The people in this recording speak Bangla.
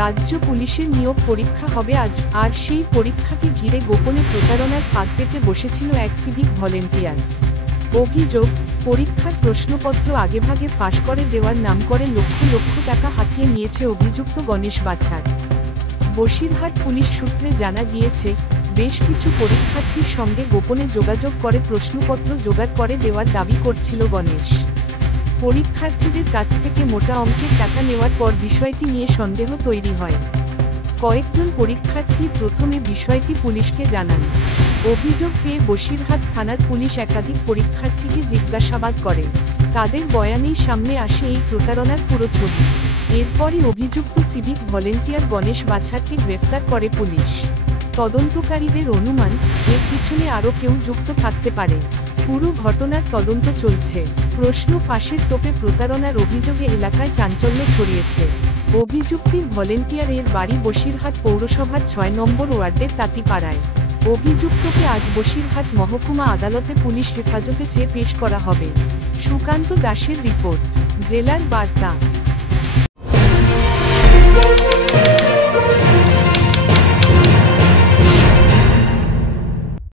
রাজ্য পুলিশের নিয়োগ পরীক্ষা হবে আজ, আর সেই পরীক্ষাকে ঘিরে গোপনে প্রতারণার ফাঁদ পেতে বসেছিল এক সিভিক ভলেন্টিয়ার। অভিযোগ, পরীক্ষার প্রশ্নপত্র আগেভাগে ফাঁস করে দেওয়ার নাম করে লক্ষ লক্ষ টাকা হাতিয়ে নিয়েছে অভিযুক্ত গণেশ বাছার। বসিরহাট পুলিশ সূত্রে জানা গিয়েছে, বেশ কিছু পরীক্ষার্থীর সঙ্গে গোপনে যোগাযোগ করে প্রশ্নপত্র জোগাড় করে দেওয়ার দাবি করছিল গণেশ। পরীক্ষার্থীদের কাছ থেকে মোটা অঙ্কের টাকা নেওয়ার পর বিষয়টি নিয়ে সন্দেহ তৈরি হয়। কয়েকজন পরীক্ষার্থী প্রথমে বিষয়টি পুলিশকে জানান। অভিযোগ পেয়ে বসিরহাট থানার পুলিশ একাধিক পরীক্ষার্থীকে জিজ্ঞাসাবাদ করে। তাদের বয়ানেই সামনে আসে এই প্রতারণার পুরো ছবি। এরপরই অভিযুক্ত সিভিক ভলেন্টিয়ার গণেশ বাছারকে গ্রেফতার করে পুলিশ। তদন্তকারীদের অনুমান, এর পিছনে আরও কেউ যুক্ত থাকতে পারে। পুরো ঘটনার তদন্ত চলছে। প্রশ্ন ফাঁসের তোপে প্রতারণার অভিযোগে এলাকায় চাঞ্চল্য ছড়িয়েছে। অভিযুক্তির ভলেন্টিয়ারের বাড়ি বসিরহাট পৌরসভার ৬ নম্বর ওয়ার্ডের তাঁতিপাড়ায়। অভিযুক্তকে আজ বসিরহাট মহকুমা আদালতে পুলিশ হেফাজতে চেয়ে পেশ করা হবে। সুকান্ত দাসের রিপোর্ট, জেলার বার্তা।